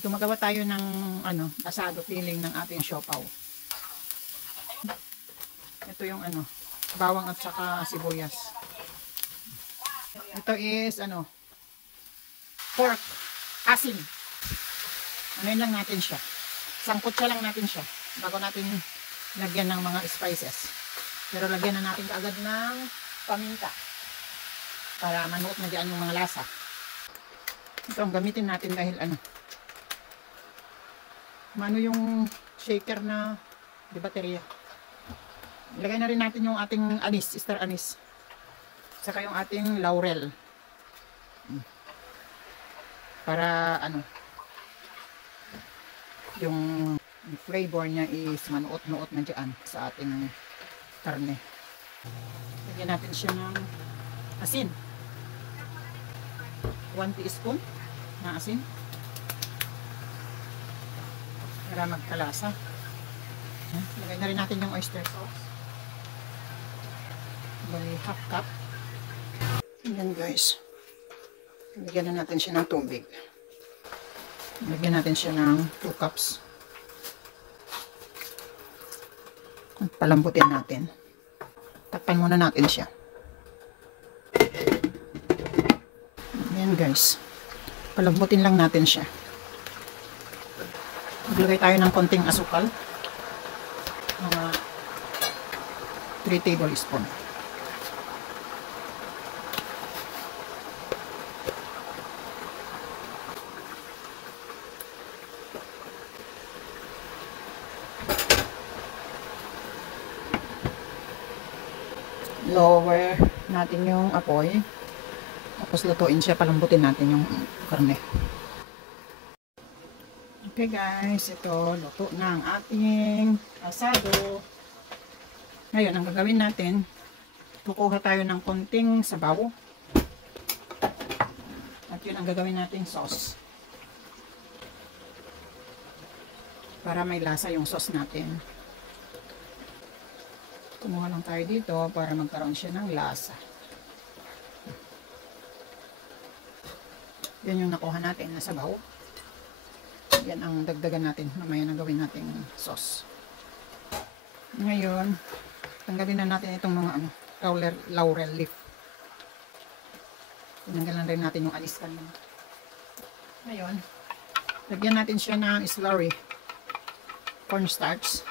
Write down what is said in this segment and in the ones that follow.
Gumagawa tayo ng asado feeling ng ating siopaw. Ito yung bawang at saka sibuyas. Ito is pork asin. Lang natin siya. Sangkutsa lang natin siya bago natin lagyan ng mga spices. Pero lagyan na natin agad ng paminta para manuot na diyan yung mga lasa. Ito ang gamitin natin dahil yung shaker na di baterya. Ilagay na rin natin yung ating anis, star anis. Saka yung ating laurel. Para yung flavor niya is manuot-nuot na dyan sa ating karne. Lagyan natin siya ng asin. 1 teaspoon na asin. Para magkalasa. Lagay na rin natin yung oyster sauce. Bali, half cup. Ayan guys. Lagyan na natin siya ng tubig. Lagyan natin siya ng 2 cups. Palambutin natin. Takpan muna natin siya. Ayan guys. Palambutin lang natin siya. Maglagay tayo ng konting asukal. Mga 3 tablespoon. Lower natin yung apoy. Tapos lutuin siya, palambutin natin yung karne. Okay guys, ito luto na ang ating asado. Ngayon, ang gagawin natin, kukuha tayo ng konting sabaw. At yun ang gagawin nating sauce. Para may lasa yung sauce natin. Kumuha lang tayo dito para magkaroon siya ng lasa. Yan yung nakuha natin na sabaw. Yan ang dagdagan natin. Mamaya na gawin natin sauce. Ngayon, tanggalin na natin itong mga laurel leaf. Tinanggalan rin natin yung alis kanina. Ngayon, lagyan natin siya ng slurry. Cornstarch.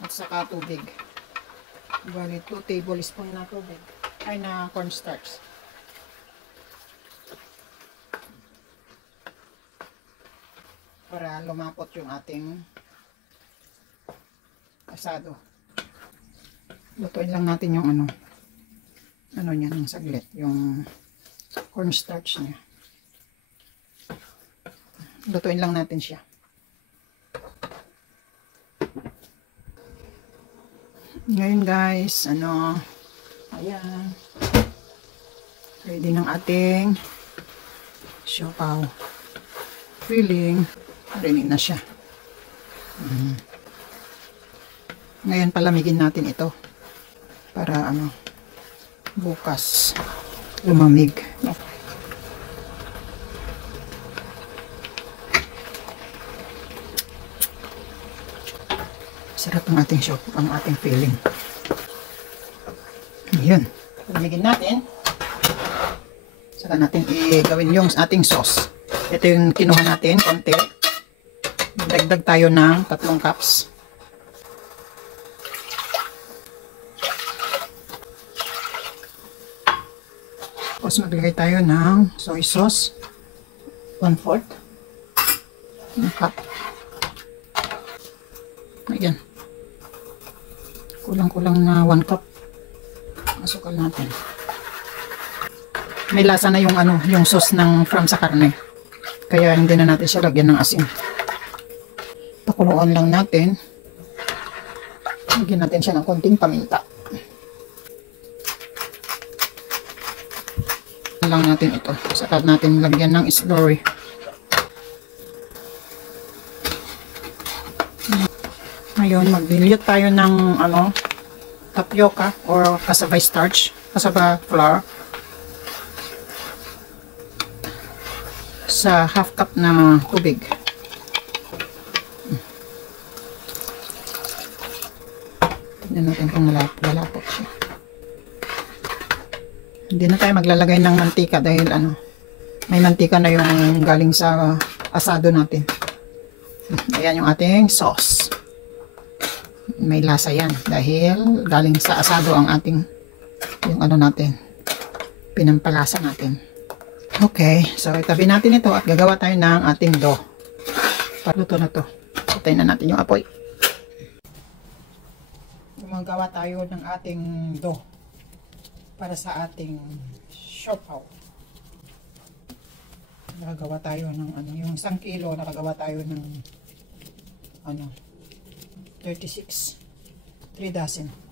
At saka tubig. Bali 2 tablespoon na tubig. Ay na cornstarch. Para lumapot yung ating asado. Lutuin lang natin yung niya ng saglit. Yung cornstarch niya. Lutuin lang natin siya. Ngayon guys, ayan. Ready ng ating siopaw. Filling. Ready na siya. Ngayon palamigin natin ito. Para bukas lumamig. Sarap ang ating siopaw, ang ating filling. Ayan. Palamigin natin. Saka natin i-gawin yung ating sauce. Ito yung kinuha natin, konti. Dagdag tayo ng 3 cups. Tapos maglagay tayo ng soy sauce. 1/4. 1 cup. Ayan. Kulang-kulang na 1 cup. Masukal natin. May lasa na yung sauce from sa karne. Kaya hindi na natin siya lagyan ng asin. Pakuluan lang natin. Lagyan natin siya ng konting paminta. Lang natin ito. Saka natin lagyan ng slurry. Ngayon, mag-dilute tayo ng tapioca or cassava starch, cassava flour. sa half cup na tubig. Tignan natin kung lalapot siya. Hindi na tayo maglalagay ng mantika dahil may mantika na yung galing sa asado natin. Ayan yung ating sauce. May lasa yan dahil galing sa asado ang ating yung natin, pinampalasa natin. Okay, so itabi natin ito at gagawa tayo ng ating dough. Paluto na to. Patayin na natin yung apoy. Gumagawa tayo ng ating dough para sa ating siopaw. Nakagawa tayo ng yung 1 kilo, nakagawa tayo ng 36, 3 dozen.